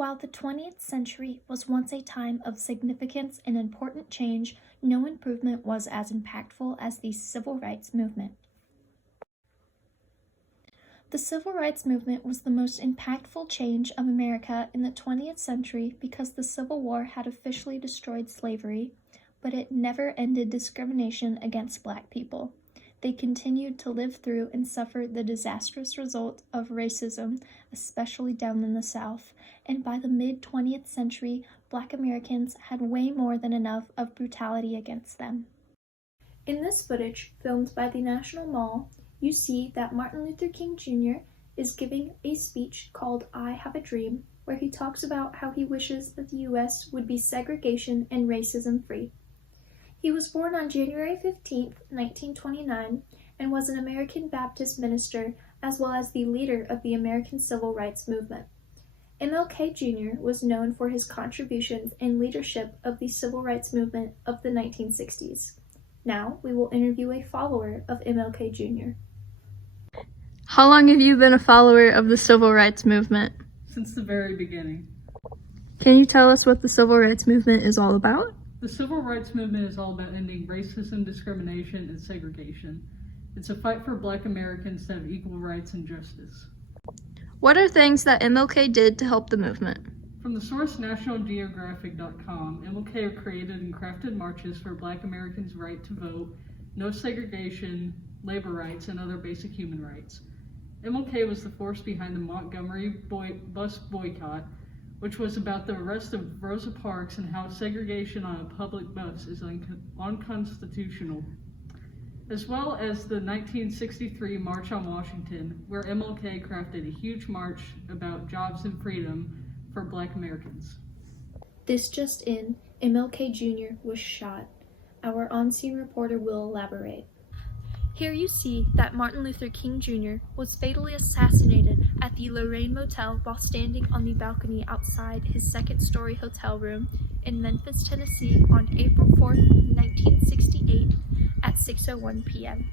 While the 20th century was once a time of significance and important change, no improvement was as impactful as the civil rights movement. The civil rights movement was the most impactful change of America in the 20th century because the Civil War had officially destroyed slavery, but it never ended discrimination against Black people. They continued to live through and suffer the disastrous result of racism, especially down in the South, and by the mid-20th century, Black Americans had way more than enough of brutality against them. In this footage, filmed by the National Mall, you see that Martin Luther King Jr. is giving a speech called I Have a Dream, where he talks about how he wishes that the U.S. would be segregation and racism-free. He was born on January 15, 1929, and was an American Baptist minister as well as the leader of the American Civil Rights Movement. MLK Jr. was known for his contributions and leadership of the Civil Rights Movement of the 1960s. Now, we will interview a follower of MLK Jr. How long have you been a follower of the Civil Rights Movement? Since the very beginning. Can you tell us what the Civil Rights Movement is all about? The Civil Rights Movement is all about ending racism, discrimination, and segregation. It's a fight for Black Americans to have equal rights and justice. What are things that MLK did to help the movement? From the source nationalgeographic.com, MLK created and crafted marches for Black Americans' right to vote, no segregation, labor rights, and other basic human rights. MLK was the force behind the Montgomery bus boycott, which was about the arrest of Rosa Parks and how segregation on a public bus is unconstitutional, as well as the 1963 March on Washington, where MLK crafted a huge march about jobs and freedom for Black Americans. This just in, MLK Jr. was shot. Our on-scene reporter will elaborate. Here you see that Martin Luther King Jr. was fatally assassinated at the Lorraine Motel while standing on the balcony outside his second-story hotel room in Memphis, Tennessee on April 4, 1968 at 6:01 p.m.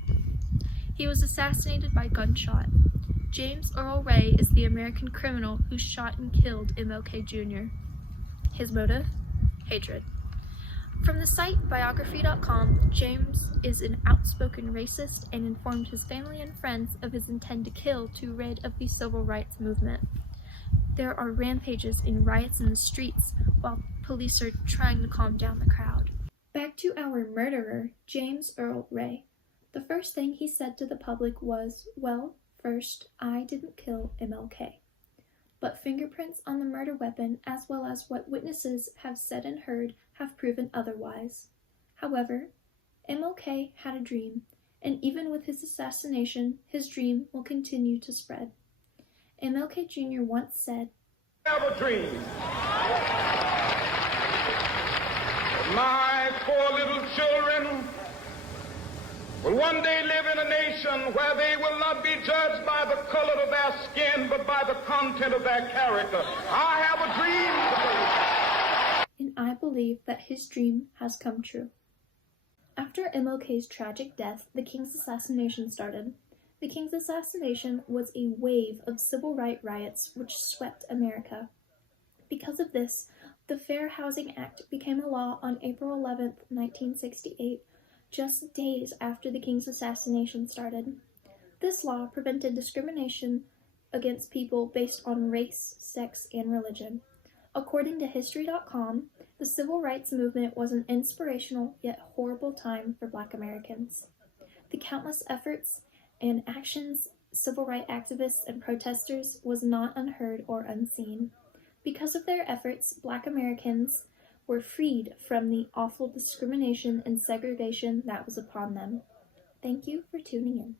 He was assassinated by gunshot. James Earl Ray is the American criminal who shot and killed MLK Jr. His motive? Hatred. From the site biography.com, James is an outspoken racist and informed his family and friends of his intent to kill to rid of the civil rights movement. There are rampages and riots in the streets while police are trying to calm down the crowd. Back to our murderer, James Earl Ray. The first thing he said to the public was, well, first, I didn't kill MLK. But fingerprints on the murder weapon, as well as what witnesses have said and heard, have proven otherwise. However, MLK had a dream, and even with his assassination, his dream will continue to spread. MLK Jr. once said, I have a dream. My poor little children will one day live in a nation where they will not be judged by the color of their skin, but by the content of their character. I have a dream. And I believe that his dream has come true. After MLK's tragic death, the King's assassination started. The King's assassination was a wave of civil rights riots which swept America. Because of this, the Fair Housing Act became a law on April 11, 1968, just days after the King's assassination started. This law prevented discrimination against people based on race, sex, and religion. According to History.com, the civil rights movement was an inspirational yet horrible time for Black Americans. The countless efforts and actions civil rights activists and protesters was not unheard or unseen. Because of their efforts, Black Americans were freed from the awful discrimination and segregation that was upon them. Thank you for tuning in.